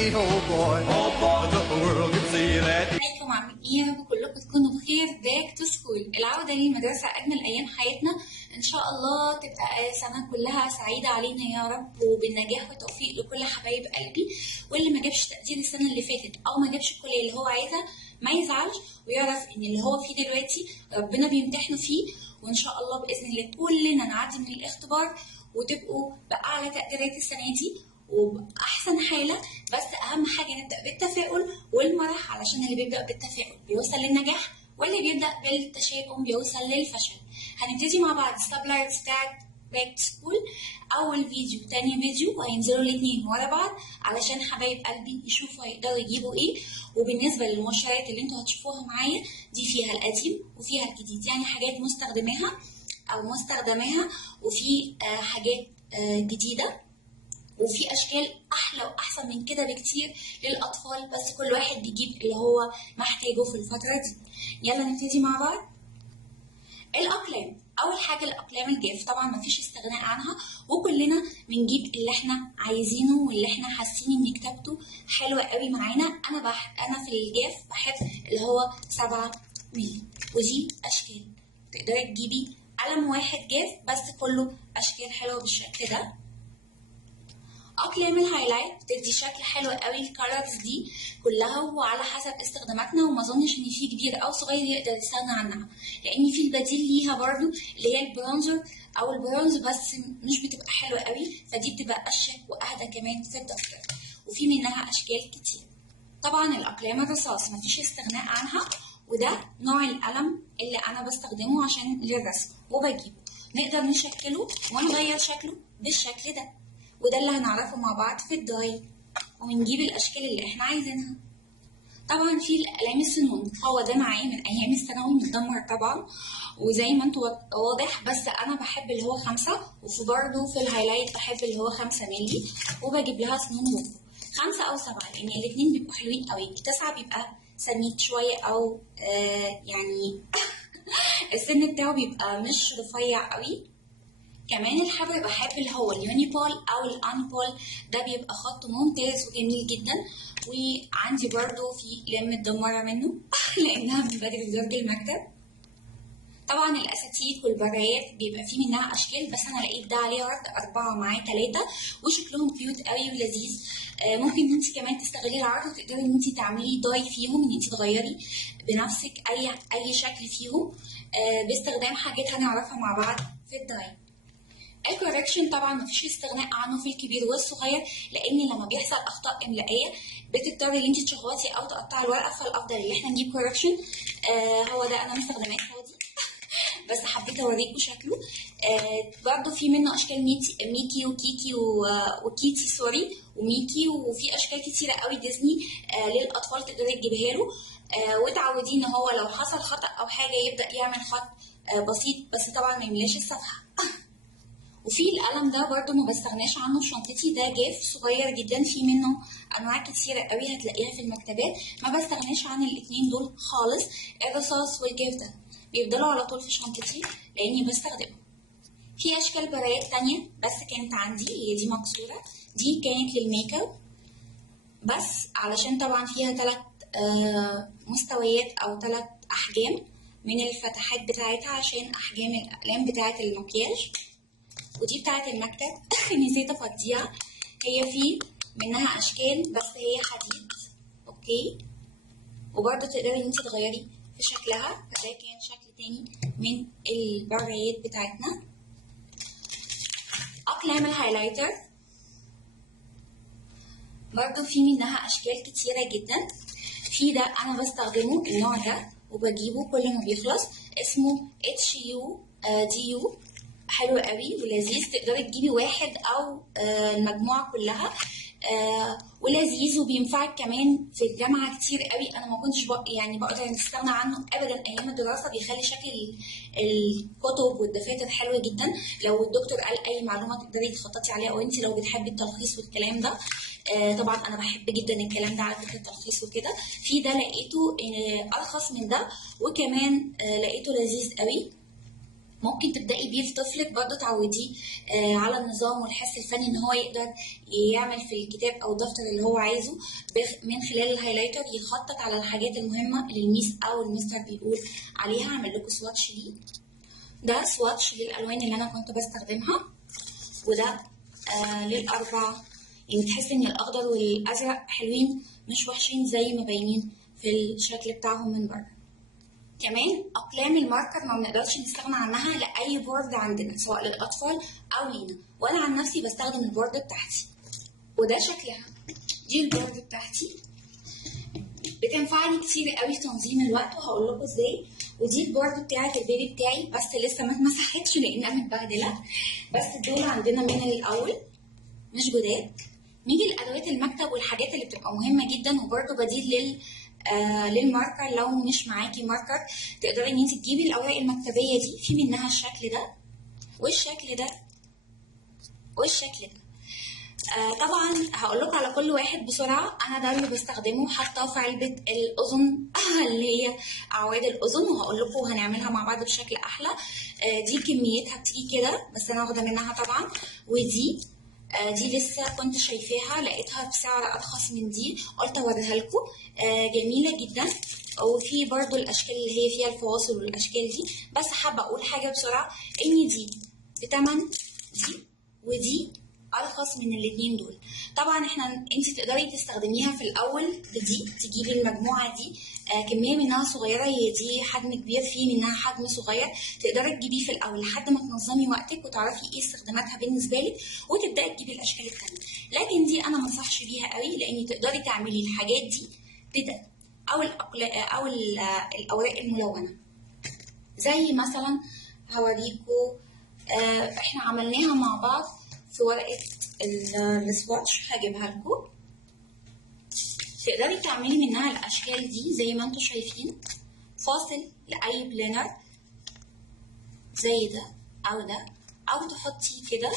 oh boy, the world can see that. ازيكم عاملين ايه؟ يا رب كلكم تكونوا بخير. باك تو سكول، العودة للمدرسة أجمل أيام حياتنا. إن شاء الله تبقى سنة كلها سعيدة علينا يا رب، وبالنجاح والتوفيق لكل حبايب قلبي. واللي ما جابش تقدير السنة اللي فاتت أو ما جابش الكلية اللي هو عايزها ما يزعلش، ويعرف إن اللي هو فيه دلوقتي ربنا بيمتحنه فيه. وإن شاء الله بإذن الله كلنا نعدي من الاختبار وتبقوا بأعلى تقديرات السنة دي وبأحسن حالة. بس أهم حاجة نبدأ بالتفاؤل والمرح، علشان اللي بيبدأ بالتفاؤل بيوصل للنجاح، واللي بيبدأ بالتشاؤم بيوصل للفشل. هنبتدي مع بعض السبلايرز بتاعت باك سكول، أول فيديو تاني فيديو، وهينزلوا الاتنين ورا بعض علشان حبايب قلبي يشوفوا هيقدروا يجيبوا ايه. وبالنسبة للمؤشرات اللي انتوا هتشوفوها معايا دي فيها القديم وفيها الجديد، يعني حاجات مستخدماها وفي حاجات جديدة، وفي اشكال احلى واحسن من كده بكتير للاطفال، بس كل واحد بيجيب اللي هو محتاجه في الفتره دي. يلا نبتدي مع بعض. الاقلام، اول حاجه الاقلام الجاف، طبعا مفيش استغناء عنها، وكلنا بنجيب اللي احنا عايزينه واللي احنا حاسين ان كتابته حلوه قوي معانا. انا في الجاف بحب اللي هو 7 مللي، ودي اشكال تقدري تجيبي قلم واحد جاف بس كله اشكال حلوه بالشكل ده. اقلام الهايلايت بتدي شكل حلو قوي. الكالرز دي كلها وعلى حسب استخداماتنا، وما اظنش ان في كبير او صغير يقدر يستغنى عنها، لان في البديل ليها برضو اللي هي البرونزر او البرونز، بس مش بتبقى حلوه قوي، فدي بتبقى اشيك واهدى كمان في الدفتر، وفي منها اشكال كتير. طبعا الاقلام الرصاص مفيش استغناء عنها، وده نوع القلم اللي انا بستخدمه عشان للرسم وبجيبه. نقدر نشكله ونغير شكله بالشكل ده، وده اللي هنعرفه مع بعض في الداي، ونجيب الاشكال اللي احنا عايزينها. طبعا في الاقلام السنون، هو ده معايا من ايام الثانوي متدمر طبعا، وزي ما انتوا واضح، بس انا بحب اللي هو 5، وفي برضه في الهايلايت بحب اللي هو 5 مللي، وبجيب لها سنون برضه 5 أو 7، لان الاتنين بيبقوا حلوين قوي. ال9 بيبقى سميك شويه او يعني السن بتاعه بيبقى مش رفيع قوي. كمان الحبر بحب اللي هو اليونيبول او الانبول، ده بيبقى خط ممتاز وجميل جدا. وعندي برضو في لم متدمره منه لانها من بدري في درج المكتب. طبعا الاساتيك والبرايات بيبقى فيه منها اشكال، بس انا لقيت ده عليه عرض 4 ومعاه 3، وشكلهم كيوت قوي ولذيذ. ممكن انت كمان تستغلي العرض وتقدري ان انت تعملي داي فيهم، ان انت تغيري بنفسك اي شكل فيهم باستخدام حاجات هنعرفها مع بعض في الداي. الكوركشن طبعا مفيش استغناء عنه في الكبير والصغير، لان لما بيحصل اخطاء املائيه بتضطري ان انت تشخبطي او تقطعي الورقه، فالافضل ان احنا نجيب كوركشن. هو ده انا مستخدماه فاضي بس حبيت اوريكم شكله. برضو في منه اشكال ميكي وكيكي وكيتي سوري وميكي، وفي اشكال كتيره قوي ديزني للاطفال تقدري تجيبيها له. وتعوديه ان هو لو حصل خطا او حاجه يبدا يعمل خط بسيط، بس طبعا ما يملاش الصفحه. وفي القلم ده برضو ما بستغناش عنه في شنطتي، ده جاف صغير جدا، في منه انواع كتيره قوي هتلاقيها في المكتبات، ما بستغناش عن الاتنين دول خالص. الرصاص والجاف ده بيفضلوا على طول في شنطتي لاني بستخدمهم. في اشكال برايات تانية بس كانت عندي، هي دي مكسوره، دي كانت للميك اب بس، علشان طبعا فيها 3 مستويات او 3 احجام من الفتحات بتاعتها عشان احجام الاقلام بتاعت المكياج. ودي بتاعت المكتب نسيت افضيها، هي في منها اشكال بس هي حديد اوكي، وبرضه تقدري ان انت تغيري في شكلها، فده كان شكل تاني من البرايات بتاعتنا. اقلام الهايلايتر برضه في منها اشكال كتيره جدا. في ده انا بستخدمه النوع ده وبجيبه كل ما بيخلص، اسمه HUDU، حلو قوي ولذيذ، تقدري تجيبي واحد او المجموعه كلها، ولذيذ وبينفعك كمان في الجامعه كتير قوي. انا ما كنتش يعني بقدر استغنى عنه ابدا ايام الدراسه، بيخلي شكل الكتب والدفاتر حلوه جدا. لو الدكتور قال اي معلومه تقدري تخططي عليها، او انت لو بتحبي التلخيص والكلام ده. طبعا انا بحب جدا الكلام ده على فكره، التلخيص وكده. في ده لقيته ارخص من ده، وكمان لقيته لذيذ قوي. ممكن تبدأي بيه لطفلك برضه تعوديه على النظام والحس الفني ان هو يقدر يعمل في الكتاب او الدفتر اللي هو عايزه من خلال الهايلايتر، يخطط على الحاجات المهمة اللي الميس او المستر بيقول عليها. هعمل لكم سواتش ليه. ده سواتش للالوان اللي انا كنت بستخدمها، وده للاربع، يعني تحس ان الاخضر والازرق حلوين مش وحشين زي ما باينين في الشكل بتاعهم من بره. كمان اقلام الماركر ما بنقدرش نستغنى عنها لاي بورد عندنا سواء للاطفال او لينا، وانا عن نفسي بستخدم البورد بتاعتي، وده شكلها. دي البورد بتاعتي بتنفعني كتير قوي في تنظيم الوقت، وهقول لكم ازاي. ودي البورد بتاعت البيبي بتاعي، بس لسه ما اتمسحتش لانها متبهدله، بس دول عندنا من الاول مش جداد. نيجي لادوات المكتب والحاجات اللي بتبقى مهمه جدا، وبرده بديل للماركر. لو مش معاكي ماركر تقدري ان انت تجيبي الاوراق المكتبيه دي، في منها الشكل ده والشكل ده والشكل ده. طبعا هقول لكم على كل واحد بسرعه. انا ده اللي بستخدمه، حاطاه في علبه الاذن اللي هي اعواد الاذن، وهقول لكم هنعملها مع بعض بشكل احلى. دي كميتها بتيجي كده، بس انا واخده منها طبعا. ودي دي لسه كنت شايفاها، لقيتها بسعر ارخص من دي، قلت اوريها لكم. جميله جدا. وفي برضو الاشكال اللي هي فيها الفواصل والاشكال دي. بس حابه اقول حاجه بسرعه، ان دي بتمن دي، ودي ارخص من الاتنين دول. طبعا انت تقدري تستخدميها في الاول بدي، تجيبي المجموعه دي كميه منها صغيره، هي دي حجم كبير، فيه منها حجم صغير، تقدري تجيبيه في الاول لحد ما تنظمي وقتك وتعرفي ايه استخداماتها بالنسبه لك، وتبداي تجيبي الاشكال الثانيه. لكن دي انا ما انصحش بيها قوي، لان تقدري تعملي الحاجات دي بدل او الاوراق الملونه. زي مثلا هوريكم احنا عملناها مع بعض في ورقه السواتش، هجيبها لكم. تقدري تعملي منها الاشكال دي زي ما انتم شايفين، فاصل لاي بلانر زي ده او ده، او تحطي كده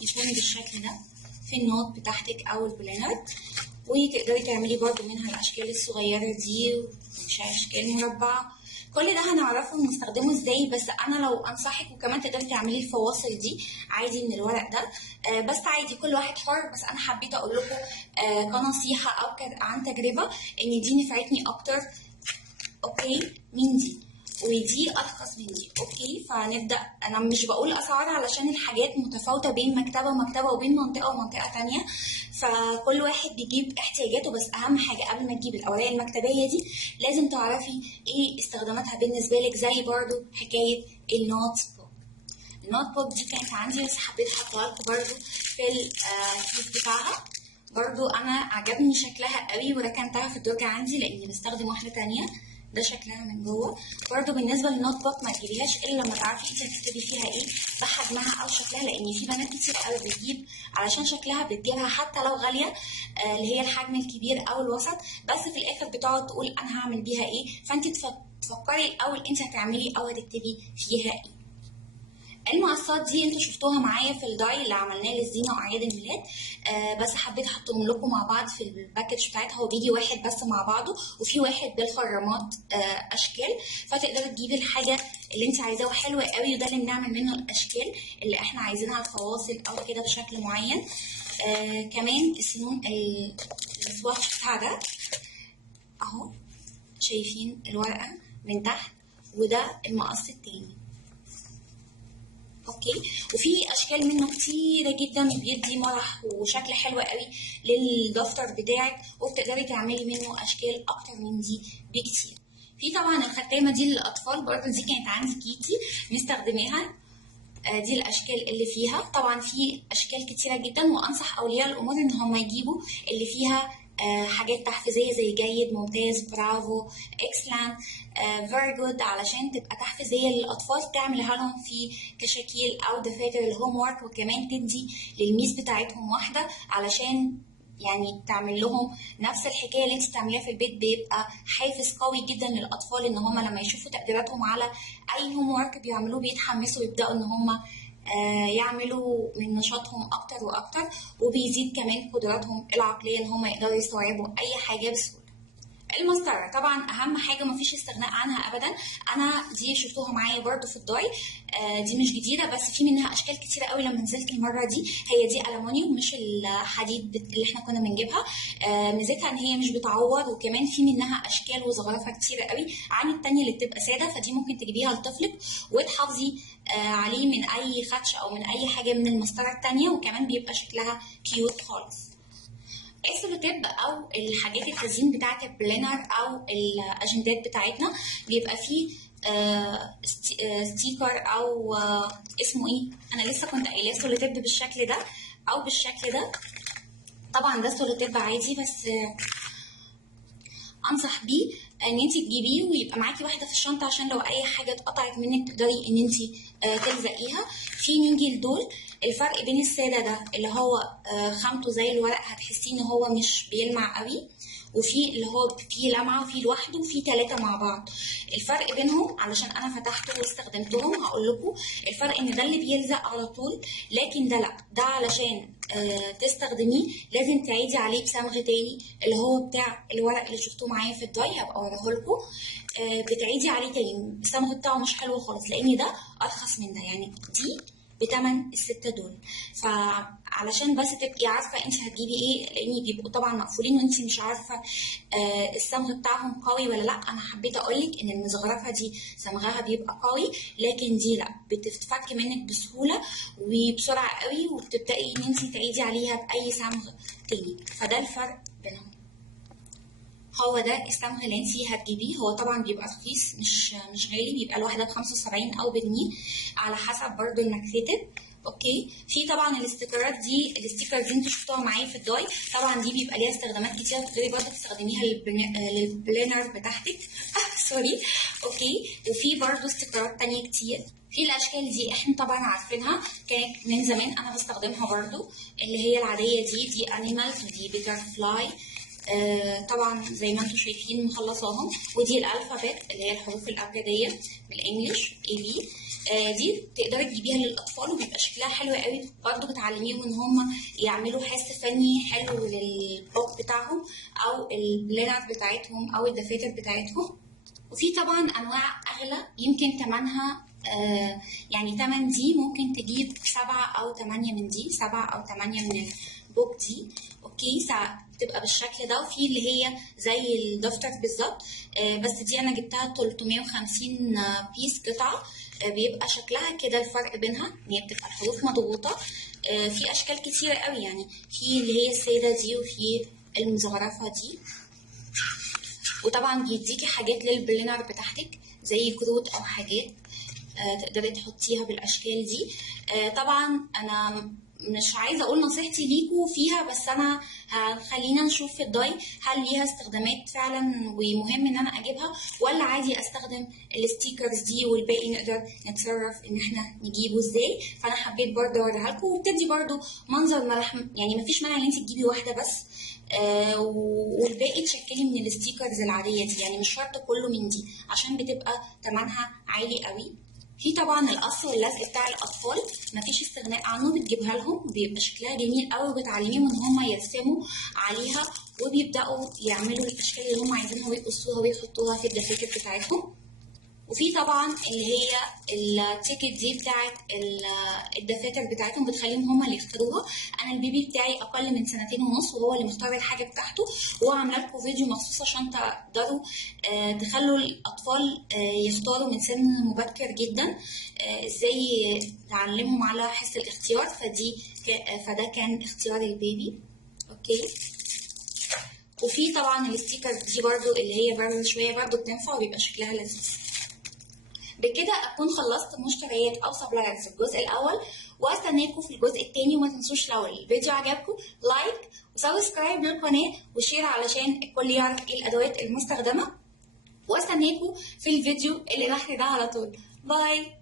يكون بالشكل ده في النوت بتاعتك او البلانر. وتقدري تعملي برضو منها الاشكال الصغيره دي، مش اشكال مربعه. كل ده هنعرفه نستخدمه ازاي، بس انا لو انصحك، وكمان تقدري تعملي الفواصل دي عادي من الورق ده. بس عادي كل واحد حر، بس انا حبيت اقول لكم كنصيحه او عن تجربه ان دي نفعتني اكتر اوكي من دي، ودي ارخص من دي. اوكي، فنبدا. انا مش بقول اسعار علشان الحاجات متفاوته بين مكتبه ومكتبه وبين منطقه ومنطقه تانية، فكل واحد بيجيب احتياجاته. بس اهم حاجه قبل ما تجيب الاوراق المكتبيه دي لازم تعرفي ايه استخداماتها بالنسبه لك. زي برضو حكايه النوت بوك. النوت بوك دي كانت عندي، بس حبيت احطها لكم برضو في الكيس بتاعها. برضو انا عجبني شكلها قوي وركنتها في الدرج عندي لاني بستخدم واحده تانية. ده شكلها من جوه. برضو بالنسبه للنوت بوك ما تجيبيهاش الا لما تعرفي انت هتكتبي فيها ايه، بحجمها او شكلها، لان في بنات كتير قوي بتجيب علشان شكلها بتجيبها حتى لو غاليه، اللي هي الحجم الكبير او الوسط، بس في الاخر بتقعد تقول انا هعمل بيها ايه. فانت تفكري الاول انت هتعملي او هتكتبي فيها ايه. المقصات دي انتوا شفتوها معايا في الداي اللي عملناه للزينه واعياد الميلاد، بس حبيت احطهم لكم مع بعض في الباكج بتاعتها. هو بيجي واحد بس مع بعضه، وفي واحد بالخرامات اشكال، فتقدري تجيبي الحاجه اللي انت عايزاه. وحلوه قوي، وده اللي بنعمل منه الاشكال اللي احنا عايزينها، الفواصل او كده بشكل معين. كمان السنون السواتش بتاع ده اهو، شايفين الورقه من تحت، وده المقص التاني. اوكي، وفي اشكال منه كتيره جدا، بيدي مرح وشكل حلو قوي للدفتر بتاعك، وبتقدري تعملي منه اشكال اكتر من دي بكتير. في طبعا الختامه دي للاطفال، برضه دي كانت عندي كيتي مستخدماها. دي الاشكال اللي فيها. طبعا في اشكال كتيره جدا، وانصح اولياء الامور ان هم يجيبوا اللي فيها حاجات تحفيزيه زي جيد، ممتاز، برافو، اكسلنت، فيري جود، علشان تبقى تحفيزيه للاطفال، تعملها لهم في كشاكيل او دفاتر الهوم ورك. وكمان تدي للميس بتاعتهم واحده علشان يعني تعمل لهم نفس الحكايه اللي انت بتعمليها في البيت. بيبقى حافز قوي جدا للاطفال ان هم لما يشوفوا تقديراتهم على اي هوم ورك بيعملوه بيتحمسوا ويبداوا ان هم يعملوا من نشاطهم اكتر واكتر، وبيزيد كمان قدراتهم العقليه ان هم يقدروا يستوعبوا اي حاجه بسهوله. المسطره طبعا اهم حاجه مفيش استغناء عنها ابدا. انا دي شفتوها معايا برده في الداي، دي مش جديده بس في منها اشكال كتيره قوي. لما نزلت المره دي هي دي الومنيوم مش الحديد اللي احنا كنا بنجيبها. ميزتها ان هي مش بتعور، وكمان في منها اشكال وزخرفه كتيره قوي عن التانية اللي بتبقى ساده، فدي ممكن تجيبيها لطفلك وتحافظي عليه من اي خدش او من اي حاجه من المسطره التانية، وكمان بيبقى شكلها كيوت خالص. السولوتيب او الحاجات التزيين بتاعه البلانر او الاجندات بتاعتنا بيبقى فيه ستيكر او اسمه ايه، انا لسه كنت قايلاه سولوتيب بالشكل ده او بالشكل ده. طبعا ده سولوتيب عادي، بس انصح بيه ان انت تجيبيه ويبقى معاكي واحده في الشنطه، عشان لو اي حاجه اتقطعت منك تقدري ان انت تلزقيها. في نيجي لدول الفرق بين الساده ده اللي هو خامته زي الورق هتحسيه ان هو مش بيلمع قوي، وفي اللي هو فيه لمعه وفيه لوحده وفيه 3 مع بعض. الفرق بينهم علشان انا فتحته واستخدمتهم هقول لكم الفرق، ان ده اللي بيلزق على طول، لكن ده لا، ده علشان تستخدميه لازم تعيدي عليه بصمغ تاني اللي هو بتاع الورق اللي شفتوه معايا في الداي، هبقى اوريه لكم. بتعيدي عليه تاني، الصمغ بتاعه مش حلو خالص لان ده ارخص من ده، يعني دي بتمن ال6 دول. فعلشان بس تبقي عارفه انت هتجيبي ايه، لان بيبقوا طبعا مقفولين وانت مش عارفه الصمغ بتاعهم قوي ولا لا. انا حبيت اقولك ان المزغرفه دي صمغها بيبقى قوي، لكن دي لا، بتتفك منك بسهوله وبسرعه قوي، وبتبداي ان انت تعيدي عليها باي صمغ تاني. فده الفرق بينهم. هو ده الصمغ اللي انتي هتجيبيه، هو طبعا بيبقى رخيص مش غالي، بيبقى الواحده ب75 او بجنيه على حسب برضو الماركتد. اوكي. في طبعا الاستيكرات دي، الستيكرز دي انتوا شفتوها معايا في الداي، طبعا دي بيبقى ليها استخدامات كتير، تقدري برضو تستخدميها للبلانرز بتاعتك سوري. اوكي. وفي برضو استيكرات تانية كتير. في الاشكال دي احنا طبعا عارفينها، كانت من زمان انا بستخدمها برضو، اللي هي العاديه دي انيمالز، ودي بيتر فلاي. طبعا زي ما انتم شايفين مخلصاهم. ودي الالفابت اللي هي الحروف الابجديه بالانجلش AB. دي تقدري تجيبيها للاطفال وبيبقى شكلها حلو قوي، برضه بتعلميهم ان هم يعملوا حس فني حلو للبوك بتاعهم او البلانر بتاعتهم او الدفاتر بتاعتهم. وفي طبعا انواع اغلى يمكن ثمنها يعني تمن دي ممكن تجيب 7 أو 8 من دي، 7 أو 8 من البوك دي. اوكي. بتبقى بالشكل ده. وفي اللي هي زي الدفتر بالظبط، بس دي انا جبتها 350 بيس قطعه. بيبقى شكلها كده، الفرق بينها ان هي بتبقى الحروف مضغوطه. في اشكال كتيره قوي، يعني في اللي هي الساده دي وفي المزخرفه دي. وطبعا بيديكي حاجات للبلينر بتاعتك زي كروت او حاجات تقدري تحطيها بالاشكال دي. طبعا انا مش عايزه اقول نصيحتي ليكوا فيها، بس انا خلينا نشوف في الداي هل ليها استخدامات فعلا ومهم ان انا اجيبها، ولا عادي استخدم الستيكرز دي والباقي نقدر نتصرف ان احنا نجيبه ازاي. فانا حبيت برضه اوريها لكم، وبتدي برضه منظر ملح، يعني مفيش مانع ان انت تجيبي واحده بس والباقي تشكلي من الستيكرز العاديه دي، يعني مش شرط كله من دي عشان بتبقى ثمنها عالي قوي. في طبعا القص واللزق بتاع الاطفال مفيش استغناء عنه، بتجيبها لهم بيبقى شكلها جميل قوي، وبتعلميهم ان هم يرسموا عليها وبيبداوا يعملوا الاشكال اللي هم عايزينها ويقصوها ويحطوها في الدفاتر بتاعتهم. وفي طبعا اللي هي التيكت دي بتاعت الدفاتر بتاعتهم، بتخليهم هم اللي يختاروها. انا البيبي بتاعي اقل من 2.5 سنين وهو اللي مختار الحاجه بتاعته، وعامله لكم فيديو مخصوص عشان تقدروا تخلوا الاطفال يختاروا من سن مبكر جدا، ازاي تعلمهم على حس الاختيار. فده كان اختيار البيبي. اوكي. وفي طبعا الستيكر دي برضو اللي هي برضو شويه برضو بتنفع وبيبقى شكلها لذيذ. بكده اكون خلصت مشتريات او سبلايرز الجزء الاول، واستناكم في الجزء الثاني. وما تنسوش لو الفيديو عجبكم لايك وسبسكرايب للقناه وشير علشان الكل يعرف ايه الادوات المستخدمه، واستناكم في الفيديو اللي تحت ده على طول. باي.